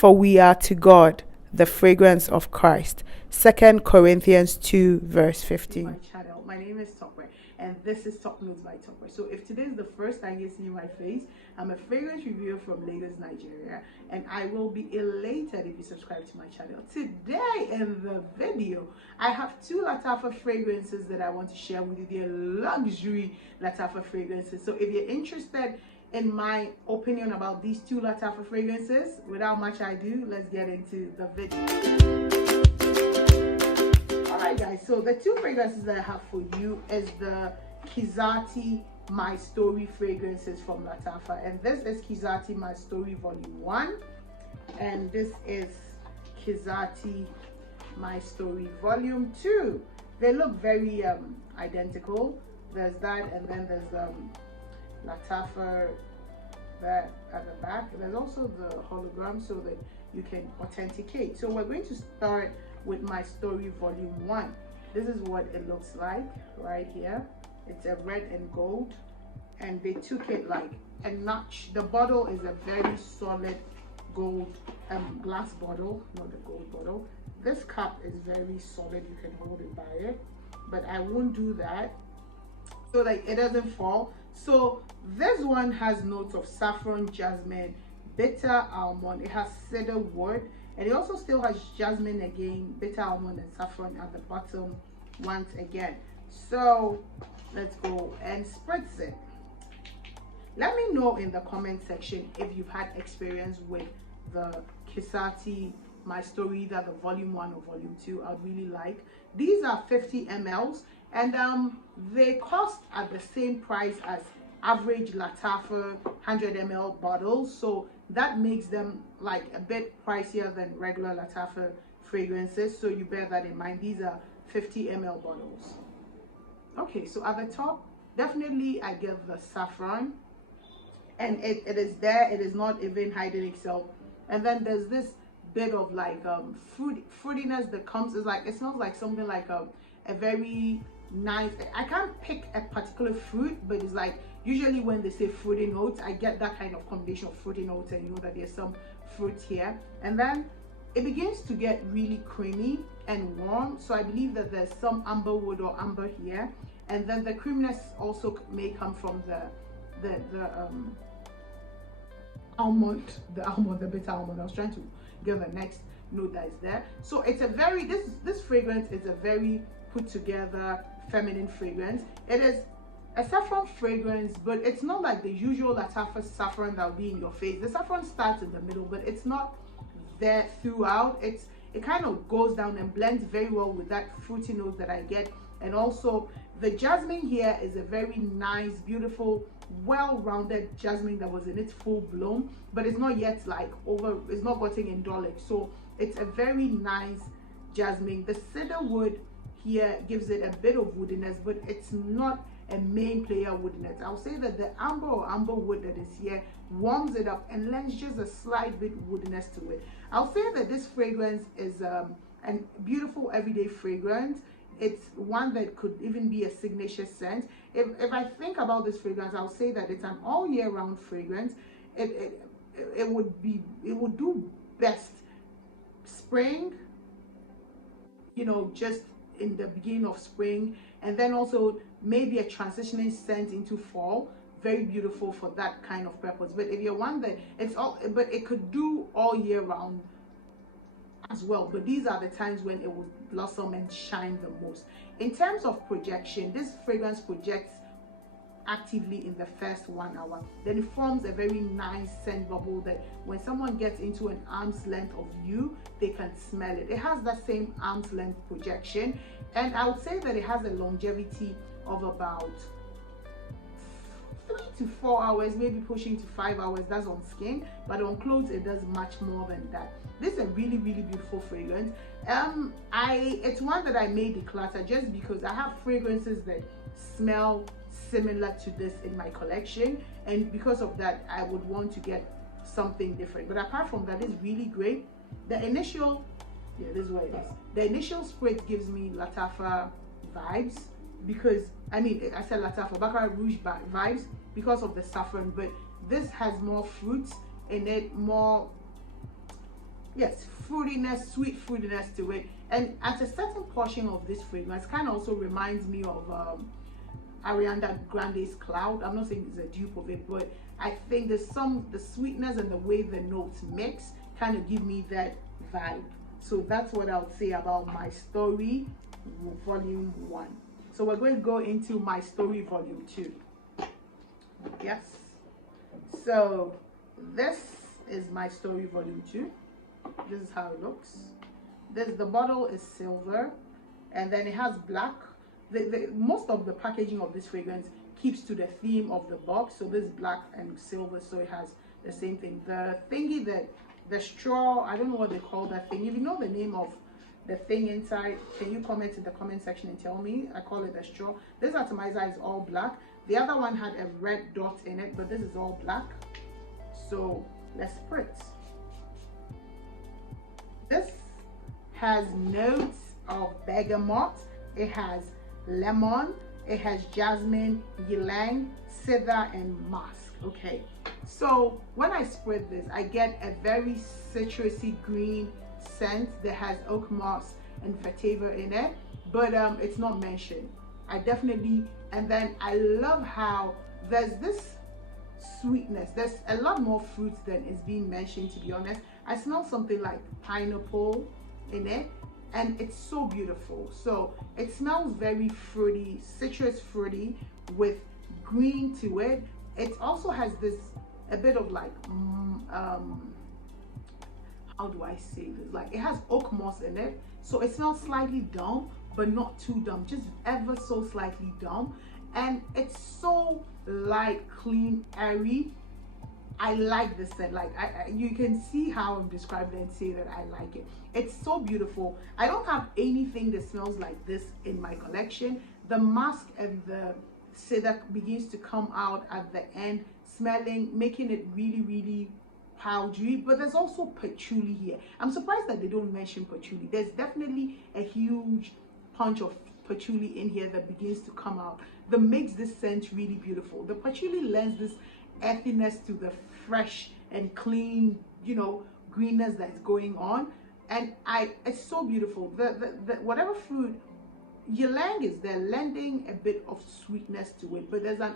For we are to God the fragrance of Christ. 2 Corinthians 2 verse 15. My channel. My name is Tokwe, and this is Top Notes by Tokwe. So if today is the first time you're seeing my face, I'm a fragrance reviewer from Lagos, Nigeria, and I will be elated if you subscribe to my channel. Today in the video, I have two Lattafa fragrances that I want to share with you. They're luxury Lattafa fragrances. So if you're interested in my opinion about these two Lattafa fragrances, without much ado, let's get into the video. Alright guys, so the two fragrances that I have for you is the Qissati My Story fragrances from Lattafa, and this is Qissati My Story Volume 1, and this is Qissati My Story Volume 2. They look very identical. There's that, and then there's Lattafa that at the back. There's also the hologram so that you can authenticate. So we're going to start with My Story Volume 1. This is what it looks like right here. It's a red and gold, and they took it like a notch. The bottle is a very solid gold glass bottle, not a gold bottle. This cup is very solid, you can hold it by it, but I won't do that so that it doesn't fall. So this one has notes of saffron, jasmine, bitter almond. It has cedar wood, and it also still has jasmine again, bitter almond, and saffron at the bottom once again. So let's go and spritz it. Let me know in the comment section if you've had experience with the Qissati My Story, either the Volume 1 or Volume 2. I'd really like. These are 50 mls, and they cost at the same price as average Lattafa 100 ml bottles, so that makes them like a bit pricier than regular Lattafa fragrances, so you bear that in mind. These are 50 ml bottles. Okay, so at the top, definitely I get the saffron, and it is there. It is not even hiding itself. And then there's this bit of like fruitiness that comes. It's like, it smells like something like a very nice, I can't pick a particular fruit, but it's like usually when they say fruity notes, I get that kind of combination of fruity notes, and you know that there's some fruit here. And then it begins to get really creamy and warm, so I believe that there's some amber wood or amber here. And then the creaminess also may come from the almond, the bitter almond. I was trying to get the next note that is there. So it's a very, this fragrance is a very put together feminine fragrance. It is a saffron fragrance, but it's not like the usual Lattafa saffron that will be in your face. The saffron starts in the middle, but it's not there throughout. It kind of goes down and blends very well with that fruity note that I get. And also the jasmine here is a very nice, beautiful, well-rounded jasmine that was in its full bloom, but it's not yet like it's not getting indolic, so it's a very nice jasmine. The cedar wood here gives it a bit of woodiness, but it's not a main player woodiness. I'll say that the amber or amber wood that is here warms it up and lends just a slight bit woodiness to it. I'll say that this fragrance is a beautiful everyday fragrance. It's one that could even be a signature scent. If I think about this fragrance, I'll say that it's an all year round fragrance. It would do best spring, you know, just in the beginning of spring, and then also maybe a transitioning scent into fall. Very beautiful for that kind of purpose. But if you're one that but it could do all year round as well, but these are the times when it will blossom and shine the most. In terms of projection, this fragrance projects actively in the first 1 hour, then it forms a very nice scent bubble that when someone gets into an arm's length of you, they can smell it. It has that same arm's length projection, and I would say that it has a longevity of about 3 to 4 hours, maybe pushing to 5 hours. That's on skin, but on clothes it does much more than that. This is a really beautiful fragrance. It's one that I may declutter just because I have fragrances that smell similar to this in my collection, and because of that I would want to get something different. But apart from that, it's really great. The initial, this is what it is. The initial spritz gives me Lattafa vibes, because I said Lattafa Baccarat Rouge vibes because of the saffron, but this has more fruits in it, more yes, fruitiness, sweet fruitiness to it. And at a certain portion of this fragrance kind of also reminds me of Ariana Grande's Cloud. I'm not saying it's a dupe of it, but I think the sweetness and the way the notes mix kind of give me that vibe. So that's what I would say about My Story Volume 1. So we're going to go into My Story Volume 2. Yes. So this is My Story Volume 2. This is how it looks. The bottle is silver, and then it has black. Most of the packaging of this fragrance keeps to the theme of the box. So this is black and silver, so it has the same thing. The thingy, the straw, I don't know what they call that thing. If you know the name of the thing inside, can you comment in the comment section and tell me? I call it a straw. This atomizer is all black. The other one had a red dot in it, but this is all black. So let's spritz. This has notes of bergamot, it has lemon, it has jasmine, ylang, cedar, and musk. Okay, so when I spritz this, I get a very citrusy green scent that has oak moss and vetiver in it, but it's not mentioned. I definitely, and then I love how there's this sweetness. There's a lot more fruits than is being mentioned, to be honest. I smell something like pineapple in it, and it's so beautiful. So it smells very fruity, citrus fruity with green to it. It also has this a bit of like how do I say this, like it has oak moss in it, so it smells slightly dumb, but not too dumb, just ever so slightly dumb. And it's so light, clean, airy. I like this scent. Like you can see how I'm describing it and say that I like it. It's so beautiful. I don't have anything that smells like this in my collection. The musk and the cedar begins to come out at the end, smelling, making it really, really powdery. But there's also patchouli here. I'm surprised that they don't mention patchouli. There's definitely a huge punch of patchouli in here that begins to come out that makes this scent really beautiful. The patchouli lends this earthiness to the fresh and clean, you know, greenness that's going on, and it's so beautiful. The whatever fruit ylang is there, lending a bit of sweetness to it, but there's an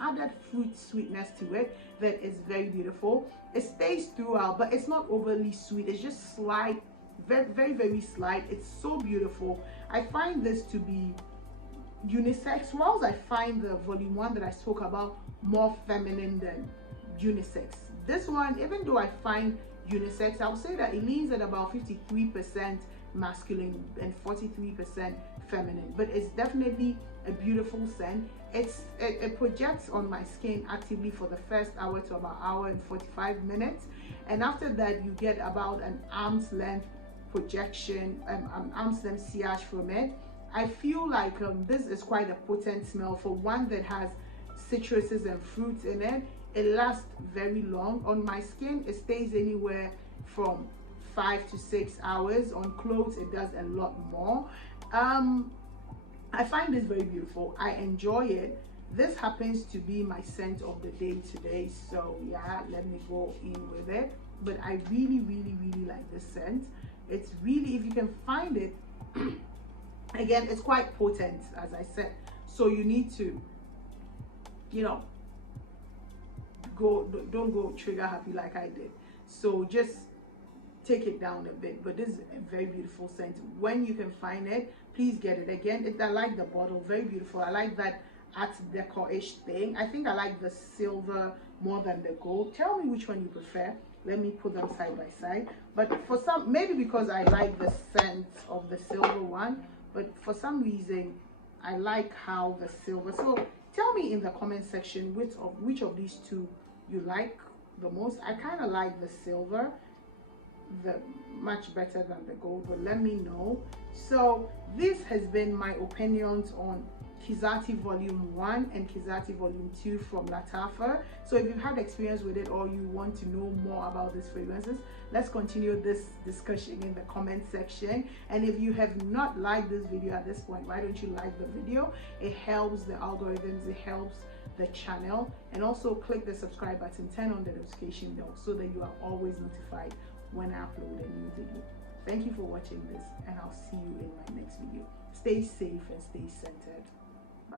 added fruit sweetness to it that is very beautiful. It stays throughout, but it's not overly sweet. It's just slight, very, very, very slight. It's so beautiful. I find this to be unisex, whilst I find the volume 1 that I spoke about more feminine than unisex. This one, even though I find unisex, I would say that it leans at about 53% masculine and 43% feminine, but it's definitely a beautiful scent. It projects on my skin actively for the first hour to about hour and 45 minutes, and after that you get about an arm's length projection, an arm's length sillage from it. I feel like this is quite a potent smell for one that has citruses and fruits in it. It lasts very long. On my skin, it stays anywhere from 5 to 6 hours. On clothes, it does a lot more. I find this very beautiful. I enjoy it. This happens to be my scent of the day today, so yeah, let me go in with it. But I really, really, really like this scent. It's really, if you can find it, again, it's quite potent, as I said, so you need to, you know, don't go trigger happy like I did. So just take it down a bit. But this is a very beautiful scent. When you can find it, please get it. Again, I like the bottle, very beautiful. I like that art deco-ish thing. I think I like the silver more than the gold. Tell me which one you prefer. Let me put them side by side. But for some, maybe because I like the scent of the silver one, but for some reason I like how the silver. So tell me in the comment section which of these two you like the most. I kind of like the silver much better than the gold, but let me know. So this has been my opinions on Qissati Volume 1 and Qissati Volume 2 from Lattafa. So if you've had experience with it or you want to know more about these fragrances, let's continue this discussion in the comment section. And if you have not liked this video at this point, why don't you like the video? It helps the algorithms, it helps the channel, and also click the subscribe button, turn on the notification bell so that you are always notified when I upload a new video. Thank you for watching this, and I'll see you in my next video. Stay safe and stay centered.